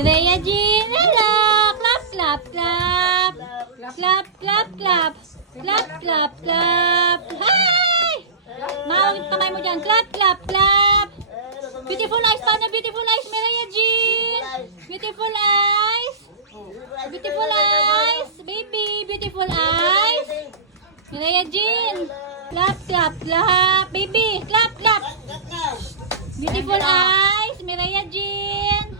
Mireya Jean, hello! Clap, clap, clap! Clap, clap, clap! Clap, clap, clap! Hi! Mawag kamay mo dyan. Clap, clap, clap! Beautiful eyes. Paano beautiful eyes, Mireya Jean? Beautiful eyes. Beautiful eyes. Baby, beautiful eyes. Mireya Jean. Clap, clap, clap. Baby, clap, clap. Beautiful eyes. Mireya Jean.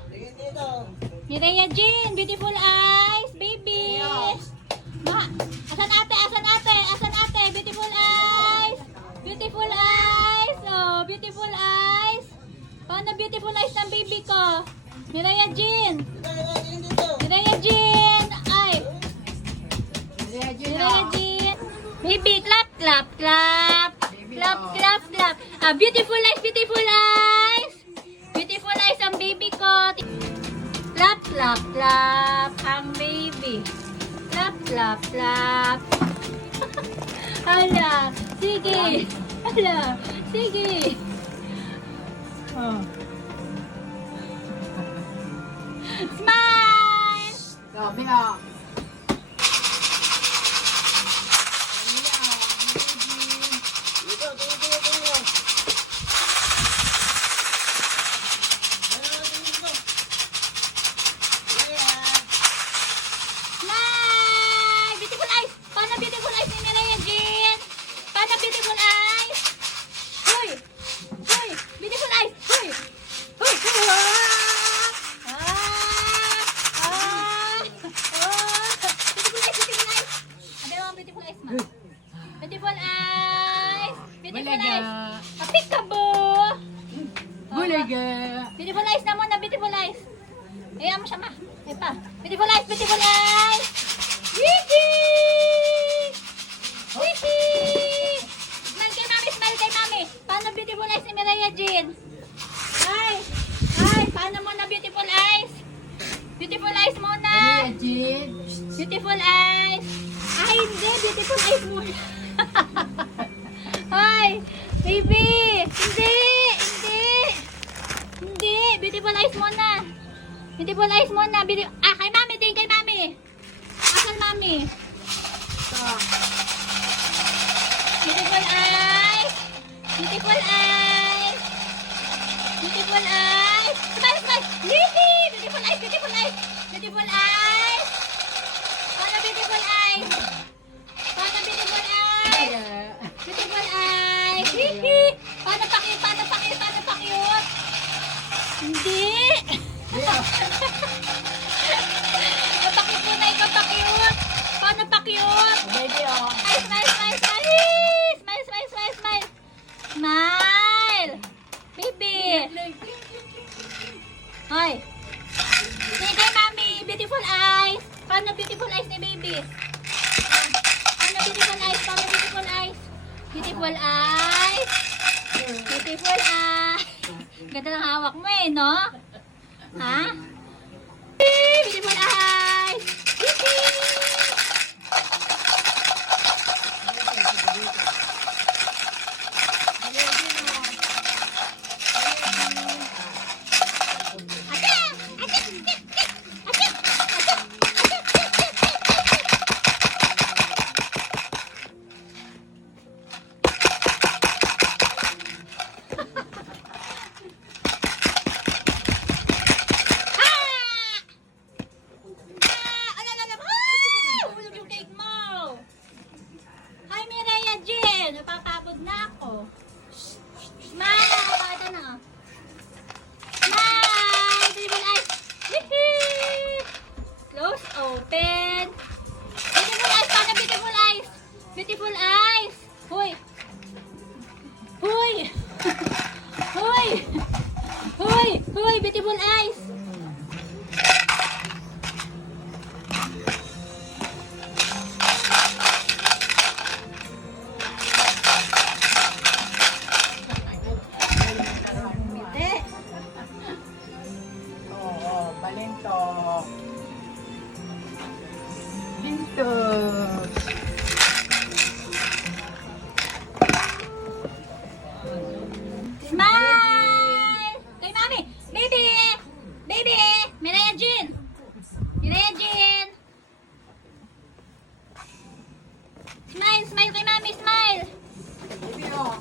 Mireya Jean. Beautiful eyes. Baby. Asan ate? Asan ate? Asan ate? Beautiful eyes. Beautiful eyes. Oh, beautiful eyes. Paano beautiful eyes ng baby ko? Mireya Jean. Mireya Jean. Ay. Mireya Jean. Baby, clap, clap, clap. Clap, clap, clap. Ah, beautiful eyes, beautiful eyes. Beautiful eyes ang baby ko. Clap, clap, clap. Ang baby. Clap, clap, clap. Hala, sige. Hala, sige. Oh. Smile! Sabi ah. Smile! Beautiful eyes! Paano beautiful eyes ni Mireya Jean? Paano beautiful eyes? Hoy! Hoy! Beautiful eyes! Hoy! Hoy! Hoy! Beautiful eyes! Beautiful eyes! Ano yung beautiful eyes mo? Beautiful eyes! Beautiful eyes! Peekaboo! Bulaga. Beautiful eyes na muna, beautiful eyes. Ayan mo siya, ma. Ay pa. Beautiful eyes, beautiful eyes. Wiki! Wiki! Smile kay mami, smile kay mami. Paano beautiful eyes ni Mireya Jean? Ay! Ay! Paano muna beautiful eyes? Beautiful eyes muna. Jean. Beautiful eyes. Ay, hindi. Beautiful eyes muna. Ay! Baby! Hindi! Hindi! Hindi! Beautiful eyes muna. Beautiful eyes muna. Kay mami din, kay mami. Asan mami? Beautiful eyes. Beautiful eyes. Beautiful eyes. Smile, smile. Lily! Beautiful eyes, beautiful eyes. Beautiful eyes. Paano beautiful eyes? Paano beautiful eyes? Beautiful eyes. Hihi. Paano pa-cute? Paano pa-cute? Paano pa-cute? Hindi. Napakit mo na ikaw, pa-cute. Paano pa-cute? Baby oh. Ay, smile, smile, smile. Smile, smile, smile, smile. Smile. Baby. Hoy. Sige kay mami. Beautiful eyes. Paano beautiful eyes ni baby? Paano beautiful eyes? Paano beautiful eyes? Beautiful eyes. Beautiful eyes. Ganda ng hawak mo eh, no? Ha? Beautiful eyes. Regine! Regine! Smile, smile kay mami, smile! Baby, oh.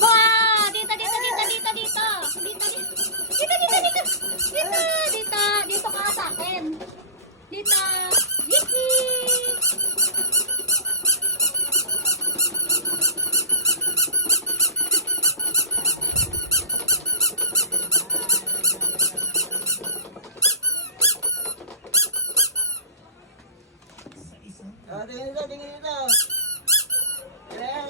Wow! Dito, dito, dito, dito, dito! Dito, dito! Dito, dito, dito! Dito, dito! Dito ka sa akin! Dito! Yippee! Ah, tingin dito, tingin dito. Ayan.